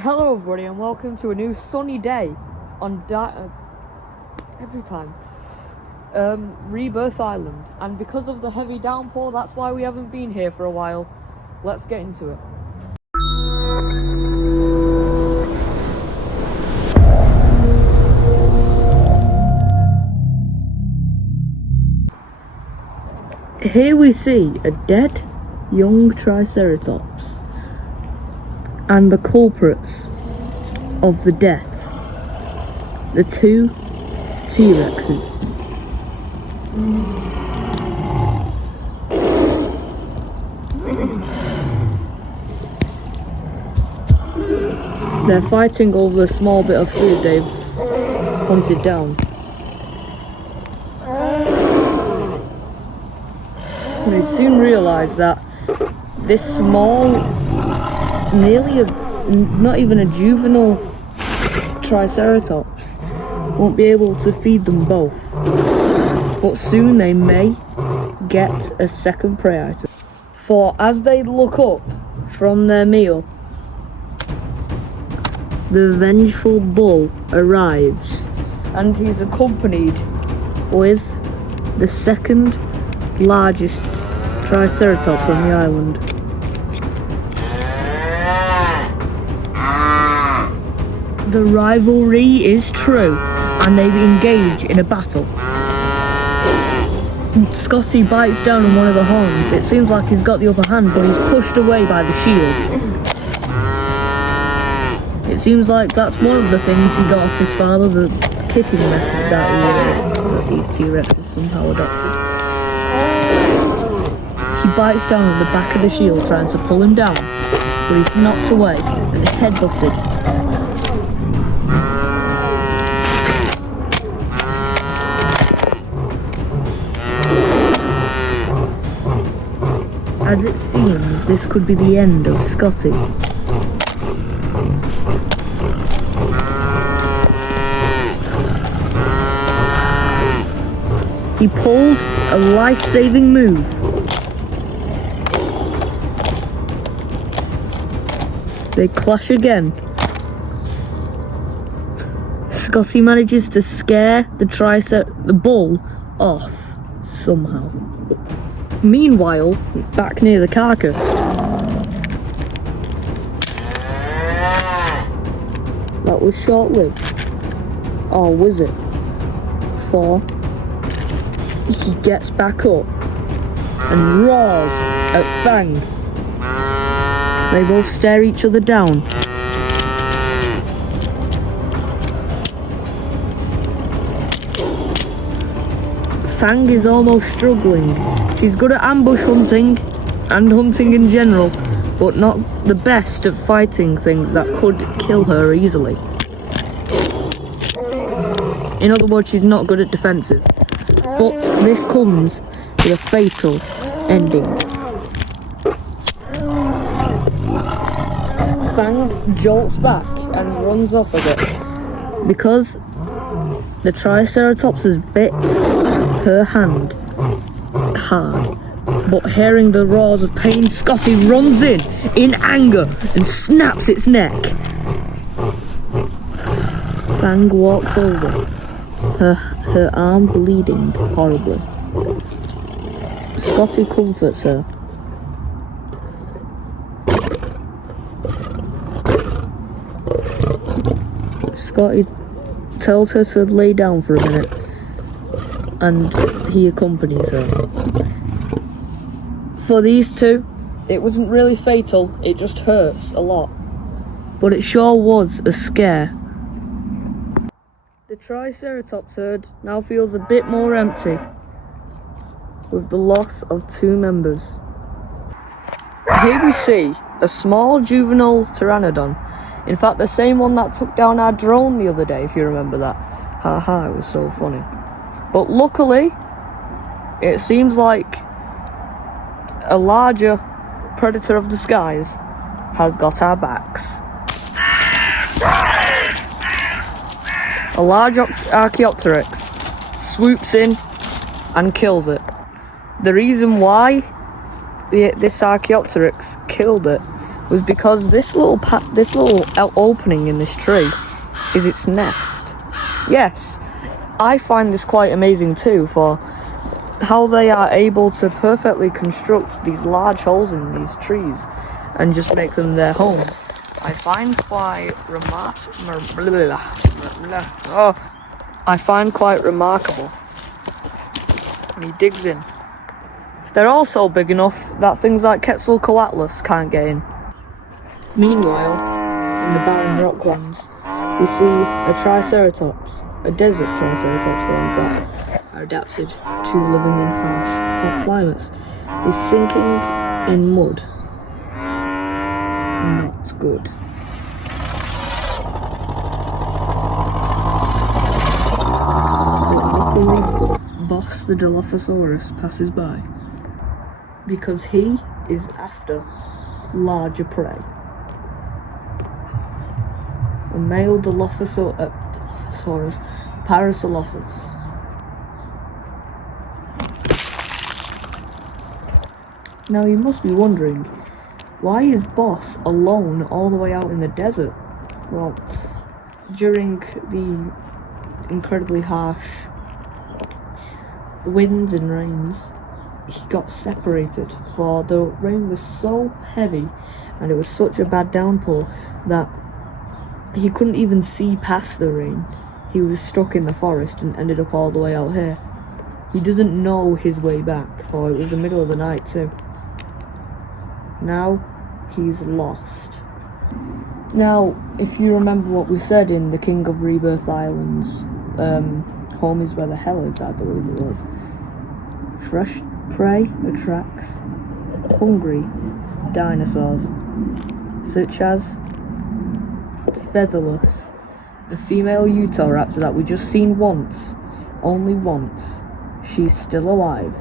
Hello everybody and welcome to a new sunny day on Rebirth Island. And because of the heavy downpour, that's why we haven't been here for a while. Let's get into it. Here we see a dead young Triceratops and the culprits of the death, the two T-Rexes. They're fighting over the small bit of food they've hunted down. They soon realise that this small, not even a juvenile Triceratops won't be able to feed them both. But soon they may get a second prey item. For as they look up from their meal, the vengeful bull arrives, and he's accompanied with the second largest Triceratops on the island. The rivalry is true, and they engage in a battle. Scotty bites down on one of the horns. It seems like he's got the upper hand, but he's pushed away by the shield. It seems like that's one of the things he got off his father, the kicking method that these T-Rexes somehow adopted. He bites down on the back of the shield, trying to pull him down, but he's knocked away and headbutted. As it seems, this could be the end of Scotty. He pulled a life-saving move. They clash again. Scotty manages to scare the bull off somehow. Meanwhile, back near the carcass, that was short-lived. Or was it? For he gets back up and roars at Fang. They both stare each other down. Fang is almost struggling. She's good at ambush hunting and hunting in general, but not the best at fighting things that could kill her easily. In other words, she's not good at defensive. But this comes with a fatal ending. Fang jolts back and runs off a bit because the Triceratops has bit her hand hard. But hearing the roars of pain, Scotty runs in anger and snaps its neck. Fang walks over, her arm bleeding horribly. Scotty comforts her. Scotty tells her to lay down for a minute, and he accompanies her. For these two, it wasn't really fatal, it just hurts a lot. But it sure was a scare. The Triceratops herd now feels a bit more empty, with the loss of two members. Here we see a small juvenile pteranodon. In fact, the same one that took down our drone the other day, if you remember that. Haha, it was so funny. But luckily, it seems like a larger predator of the skies has got our backs. A large Archaeopteryx swoops in and kills it. The reason why this Archaeopteryx killed it was because this little opening in this tree is its nest. Yes, I find this quite amazing too, for how they are able to perfectly construct these large holes in these trees and just make them their homes. I find quite remarkable. And he digs in. They're also big enough that things like Quetzalcoatlus can't get in. Meanwhile, in the barren rocklands, we see a triceratops, a desert triceratops, the ones that are adapted to living in harsh hot climates, is sinking in mud. Not good. But luckily, Boss the Dilophosaurus passes by, because he is after larger prey. A male Dilophosaurus, Parasaurolophus. Now you must be wondering, why is Boss alone all the way out in the desert? Well, during the incredibly harsh winds and rains, he got separated, for the rain was so heavy and it was such a bad downpour that he couldn't even see past the rain. He was stuck in the forest and ended up all the way out here. He doesn't know his way back, for it was the middle of the night too. Now he's lost. Now, if you remember what we said in the King of Rebirth Islands, Home is Where the Hell Is, I believe it was. Fresh prey attracts hungry dinosaurs, such as Featherless, the female Utahraptor that we just seen once, only once. She's still alive.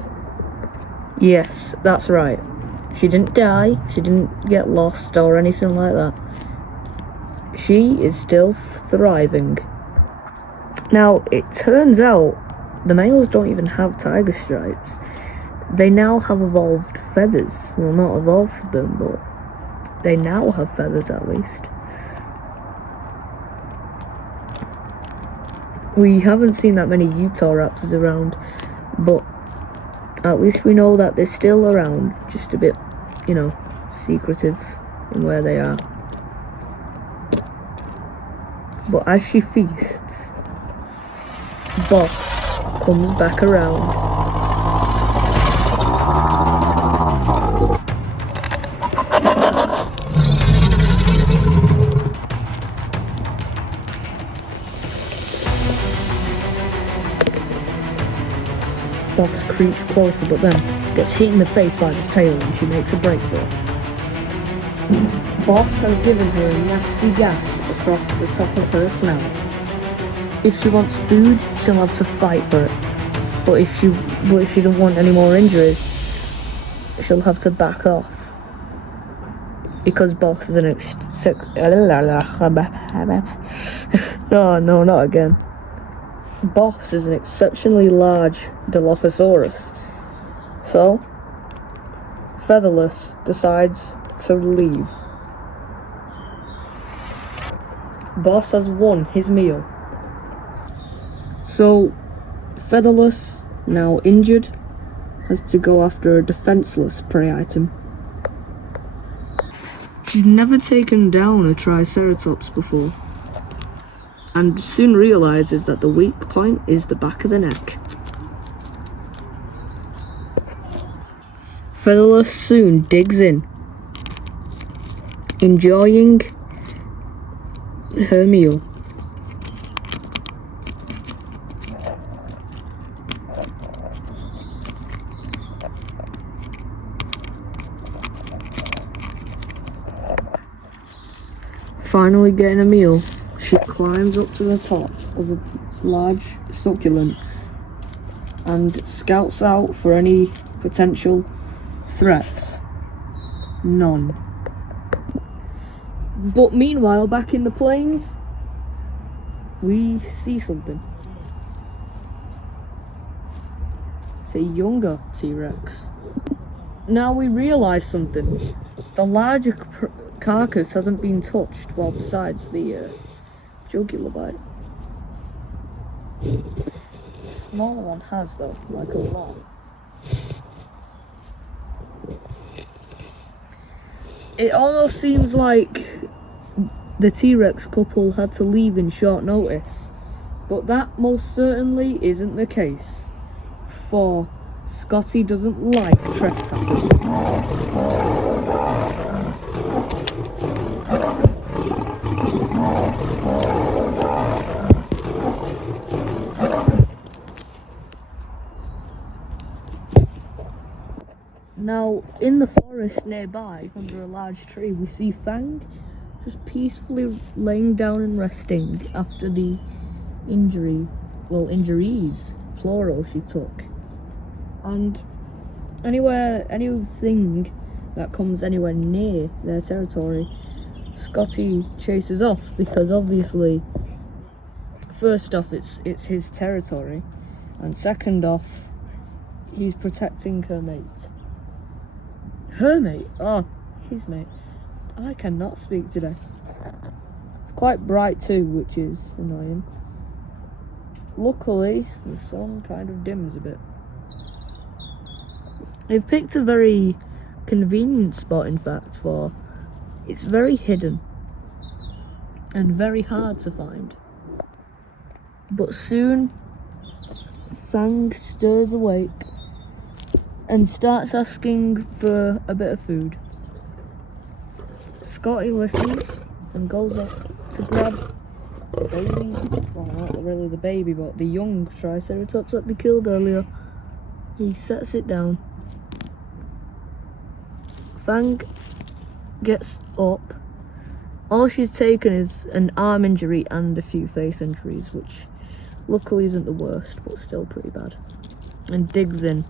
Yes, that's right. She didn't die, she didn't get lost or anything like that. She is still thriving. Now, it turns out the males don't even have tiger stripes. They now have evolved feathers. Well, not evolved them, but they now have feathers at least. We haven't seen that many Utahraptors around, but at least we know that they're still around, just a bit, secretive in where they are. But as she feasts, Boss comes back around. Boss creeps closer, but then gets hit in the face by the tail and she makes a break for it. Boss has given her a nasty gash across the top of her snout. If she wants food, she'll have to fight for it. But if she doesn't want any more injuries, she'll have to back off. Because Boss is an Oh no, not again. Boss is an exceptionally large Dilophosaurus. So, Featherless decides to leave. Boss has won his meal. So, Featherless, now injured, has to go after a defenseless prey item. She's never taken down a Triceratops before, and soon realises that the weak point is the back of the neck. Featherless soon digs in, enjoying her meal. Finally getting a meal, she climbs up to the top of a large succulent and scouts out for any potential threats. None. But meanwhile, back in the plains, we see something. It's a younger T-Rex. Now we realise something. The larger carcass hasn't been touched, well, besides the jugular bite. The smaller one has, though, like a lot. It almost seems like the T-Rex couple had to leave in short notice, but that most certainly isn't the case, for Scotty doesn't like trespassers. Now, in the forest nearby, under a large tree, we see Fang just peacefully laying down and resting after the injuries, plural, she took. And anything that comes anywhere near their territory, Scotty chases off, because obviously, first off, it's his territory, and second off, he's protecting her mate. Her mate? Oh, his mate. I cannot speak today. It's quite bright too, which is annoying. Luckily, the sun kind of dims a bit. They've picked a very convenient spot, in fact, for it's very hidden and very hard to find. But soon, Fang stirs awake and starts asking for a bit of food. Scotty listens and goes off to grab the baby, well, not really the baby, but the young Triceratops that they killed earlier. He sets it down. Fang gets up. All she's taken is an arm injury and a few face injuries, which luckily isn't the worst, but still pretty bad. And digs in.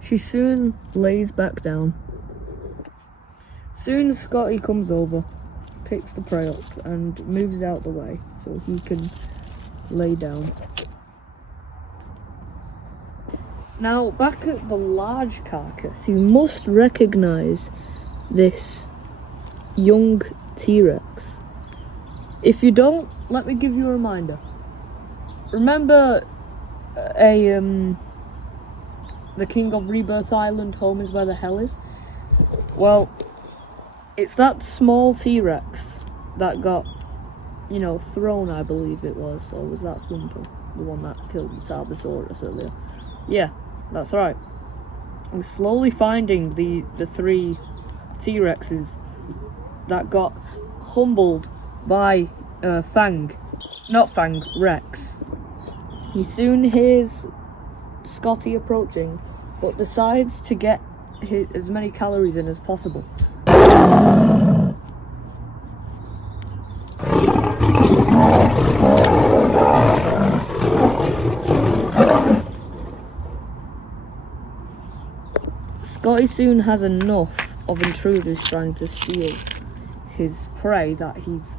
She soon lays back down. Soon Scotty comes over, picks the prey up and moves out the way so he can lay down. Now, back at the large carcass, you must recognise this young T-Rex. If you don't, let me give you a reminder. Remember the King of Rebirth Island, Home is Where the Hell Is? Well, it's that small T-Rex that got, thrown, I believe it was. Or was that Thumper, the one that killed the Tarbosaurus earlier? Yeah, that's right. We're slowly finding the three T-Rexes that got humbled by Rex. He soon hears Scotty approaching, but decides to get as many calories in as possible. Scotty soon has enough of intruders trying to steal his prey that he's,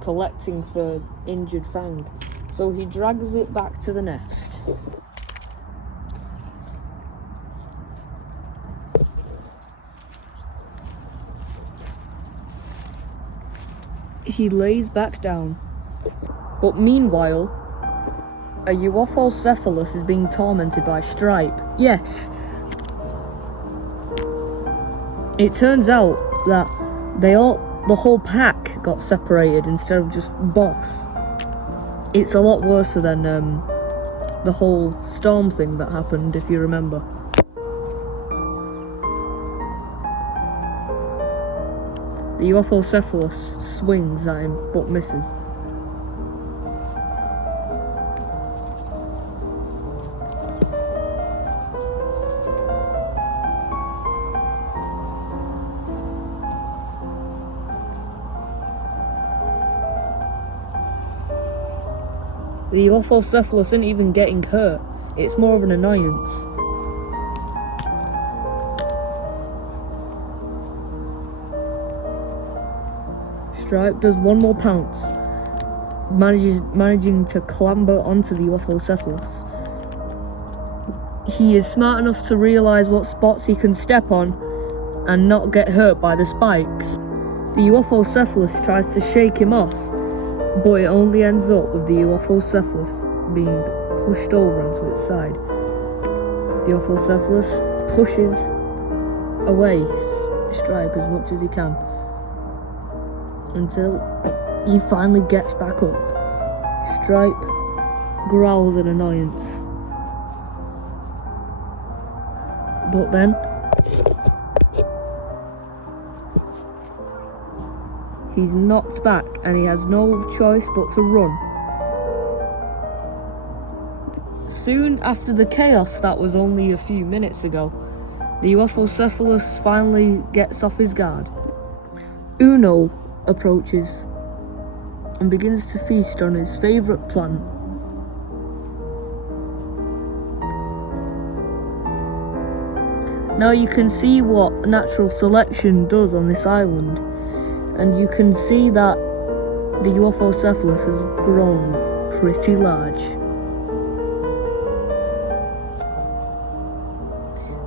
collecting for injured Fang. So he drags it back to the nest. He lays back down. But meanwhile, a Euophocephalus is being tormented by Stripe. Yes. It turns out that the whole pack got separated instead of just Boss. It's a lot worse than the whole storm thing that happened, if you remember. The Euophocephalus swings at him, but misses. The Euophocephalus isn't even getting hurt, it's more of an annoyance. Stripe does one more pounce, managing to clamber onto the Uffocephalus. He is smart enough to realise what spots he can step on and not get hurt by the spikes. The Uffocephalus tries to shake him off, but it only ends up with the Uffocephalus being pushed over onto its side. The Uffocephalus pushes away Stripe as much as he can until he finally gets back up. Stripe growls in annoyance, but then he's knocked back and he has no choice but to run. Soon after the chaos that was only a few minutes ago, the Uffocephalus finally gets off his guard. Uno approaches and begins to feast on his favourite plant. Now you can see what natural selection does on this island, and you can see that the Uffocephalus has grown pretty large.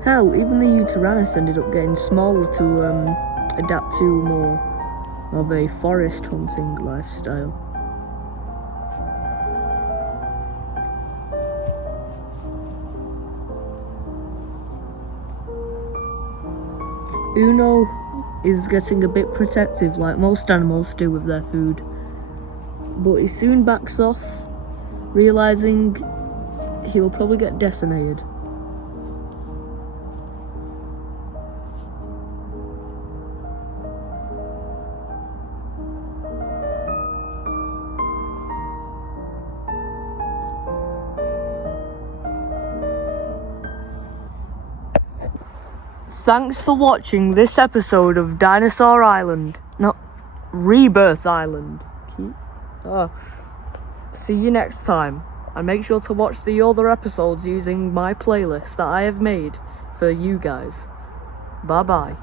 Hell, even the Uteranus ended up getting smaller to adapt to more of a forest hunting lifestyle. Uno is getting a bit protective like most animals do with their food, but he soon backs off, realising he'll probably get decimated. Thanks for watching this episode of Dinosaur Island. No, Rebirth Island. See you next time. And make sure to watch the other episodes using my playlist that I have made for you guys. Bye bye.